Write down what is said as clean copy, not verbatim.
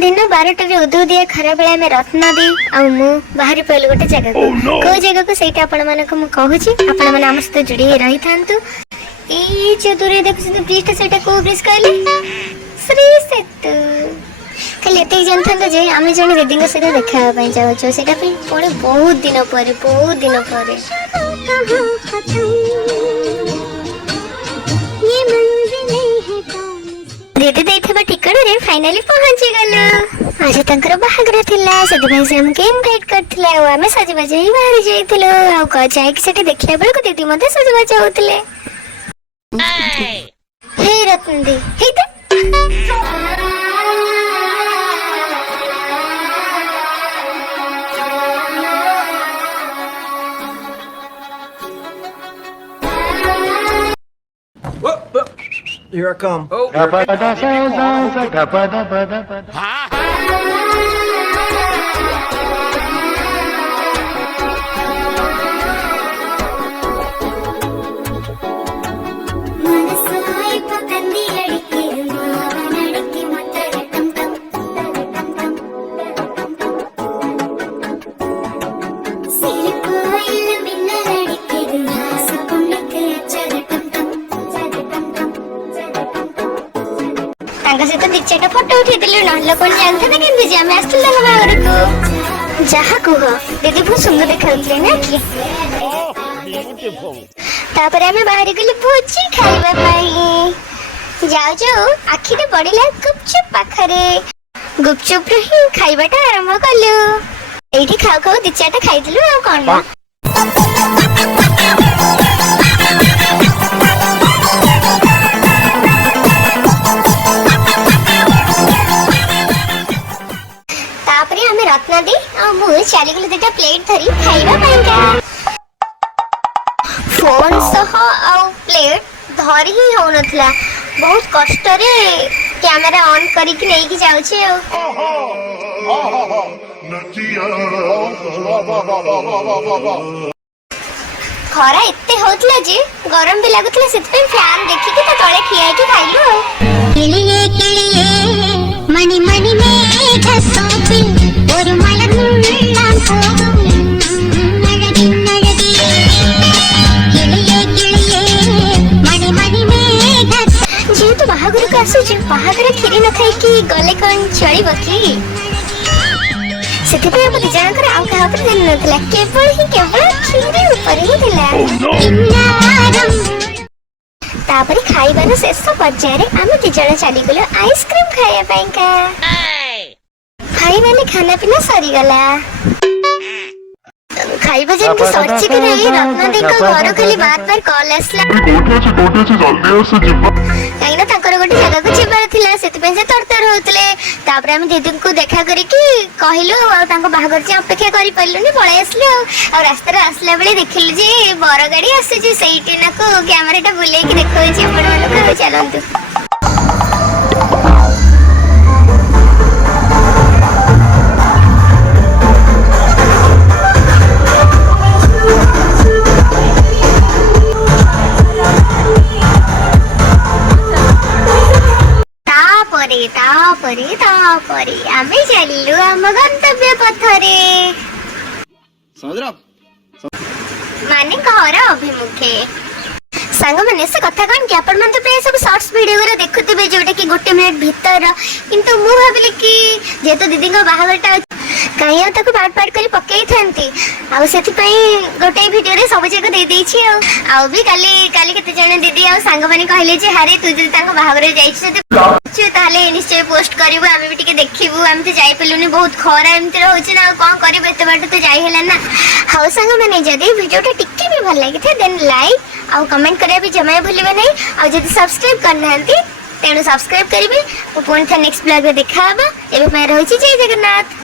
दिन 12 उदू दिया खरा बेला में रत्नदी आउ बाहरी पड़े गोटे जगह को जगह को सही आपण मानक मु कहूची आपण माने हम सहित जोड़ी रही थांतु। ए जो दूर देखु ब्रिज सेटा को ब्रिज कहले श्री सेतु खाली एते जानथांत जे आमे जने दीदी के सहित देखा पई जाउछो सेटा पे पुणी बहुत दिन पर दीदी देथिबा टिकट रे फाइनली पहुंची गलो। आज तंकर बाहागर थिला सदी भाई से हमके इनवाइट करथिले आ हमें सजबाज ही बाहर जाइथिलो आ क जाय कि सेठी देखला बेल को दीदी मते सजबाज होतले। हे रत्न दी हे त Here I come. Oh. सहित दीचाटा फोटो उठे ना कौन जानते ना केमती जे आमे आस्थिल तांग बाहागर को जहा कुह दीदी बहुत सुंदर देखाउतले ना कि तापर आमे बाहर गली भोजी खाइबा पाई जाऊ जाऊ आखिरे पड़िला गुपचुप पाखरे गुपचुप रही खाइबाटा आरंभ कलु एठी खाऊ खाऊ दीचाटा खाइदिलु आ कोन रत्ना दी मु चली गली दुटा प्लेट धरी खाइबा पाइका फोन सह आ प्लेट धरी ही हो नथला बहुत कष्ट रे कैमरा ऑन करी कि नहीं कि जाउ छे खरा एते होतला जे गरम भी लागुतला सेत पे फैन देखि कि त तळे खिया कि खाइलु किलिए मणि मणि में घसोपी और मलर मुल्लान को नगदी नगदी किलिए मणि मणि में घस जे तो बाहागर का आसु जे बाहागर खिरी न खाई कि गले कोन चळीबो कि सेति पे अपन जानकर आउ कहा पर दिन नथला केवल खिरी ऊपर ही थिला तापरे खाइबार शेष पर्याय आमे दी जण चली गलो आइसक्रीम खाया पाइका भाई माने खाना पीना सरी गला खाइबा जन के सर्च के रही रत्ना दी को घर खाली बार कॉल आसला कोठे से जल्दी से जिबा काइना ताकर गोटे जगह को जिबार थिला सेति पे जे तरतर होतले तापरे हम दीदी को देखा करी कि कहिलो आ तांको बाहागर जे अपेक्षा करी पल्लुनी पळे आसलो आ रास्ता रे आसला बेले देखिलु जे बर गाड़ी आसे जे सेइटे ना को कैमराटा बुले कि देखो जे अपन मन को चलंतु तापरे आमे चलिलु आम गंतव्य पथरे माने घर अभिमुखे सांग माने से कथा कौन कि आपण मन तो प्राय सब शॉर्ट्स वीडियो रे देखुथिबे जोटा कि गोटे मिनिट भीतर किंतु मु भाबिले कि जेतो दीदी को बाहागरटा कहीं ताको बाट बाट करी पकई थांती आ सेति पई गोटे वीडियो रे सब जगह दे देई छी आ भी काली केते जण दीदी आ सांग माने कहले जे हारे तू जदी ताको बाहागर जाई छी ताले निश्चय पोस्ट करिवो आमे भी टिके देखिबो आमे तो जाई पेलुनी बहुत खरा एमति रहउछ ना कोन करिवो एते बाट तो जाई हेला ना हाउ सांग माने जदी वीडियोटा टिके भी भल लागि थे देन लाइक आ कमेंट करे भी जमाय भूलिबे नै आ जदी सब्सक्राइब करनांती तेनु सब्सक्राइब करिवे ओ पुणी नेक्स्ट ब्लॉग रे देखाबा एबे मैं रहउछि जय जगन्नाथ।